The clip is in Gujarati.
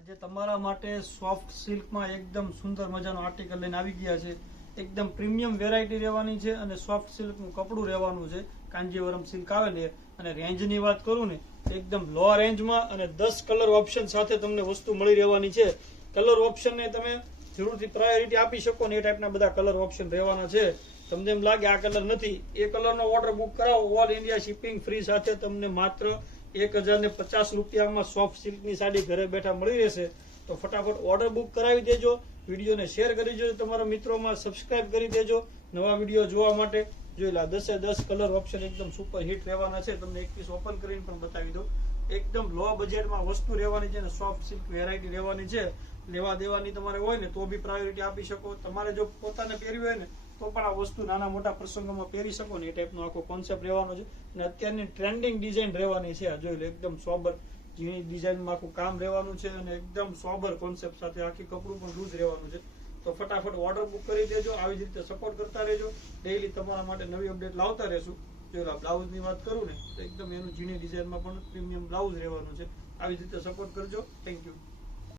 આજે તમારા માટે સોફ્ટ સિલ્કમાં એકદમ સુંદર મજાનો આર્ટિકલ લઈને આવી ગયા છે. એકદમ પ્રીમિયમ વેરાયટી રહેવાની છે અને સોફ્ટ સિલ્કનું કપડું રહેવાનું છે. કાંજીવરમ સિલ્ક આવે ને અને રેન્જની વાત કરું ને એકદમ લો રેન્જમાં અને 10 કલર ઓપ્શન સાથે તમને વસ્તુ મળી રહેવાની છે. કલર ઓપ્શનને તમે જરૂરથી પ્રાયોરિટી આપી શકો ને એ ટાઈપના બધા કલર ઓપ્શન રહેવાના છે. તમને એમ લાગે આ કલર નથી, એ કલરનો ઓર્ડર બુક કરાવો, ઓલ ઇન્ડિયા શિપિંગ ફ્રી સાથે તમને માત્ર 1050 રૂપિયામાં સોફ્ટ સિલ્કની સાડી ઘરે બેઠા મળી રહેશે. તો ફટાફટ ઓર્ડર બુક કરાવી દેજો, વિડીયોને શેર કરી દેજો, તમારા મિત્રોમાં સબસ્ક્રાઇબ કરી દેજો નવા વિડીયો જોવા માટે. જોઈ લો 10 કલર ઓપ્શન એકદમ સુપર હિટ રહેવાના છે. તમને એક પીસ ઓપન કરીને પણ બતાવી દઉં. એકદમ લો બજેટમાં વસ્તુ રહેવાની છે અને સોફ્ટ સિલ્ક વેરાયટી રહેવાની છે. લેવા દેવાની તમારે હોય ને તો બી પ્રાયોરિટી આપી શકો. તમારે જો પોતાને પહેરવી હોય ને તો પણ આ વસ્તુ નાના મોટા પ્રસંગોમાં પહેરી શકો ને એ ટાઈપનો આખો કોન્સેપ્ટ રહેવાનો છે. અને અત્યારની ટ્રેન્ડિંગ ડિઝાઇન રહેવાની છે. જોઈ લો એકદમ સોબર ઝીણી ડિઝાઇનમાં આખું કામ રહેવાનું છે અને એકદમ સોબર કોન્સેપ્ટ સાથે આખી કપડું પણ લૂઝ રહેવાનું છે. તો ફટાફટ ઓર્ડર બુક કરી દેજો. આવી જ રીતે સપોર્ટ કરતા રહેજો. ડેઈલી તમારા માટે નવી અપડેટ લાવતા રહેશું. જો બ્લાઉઝની વાત કરું ને તો એકદમ એનું ઝીણી ડિઝાઇનમાં પણ પ્રીમિયમ બ્લાઉઝ રહેવાનું છે. આવી જ રીતે સપોર્ટ કરજો. Thank you.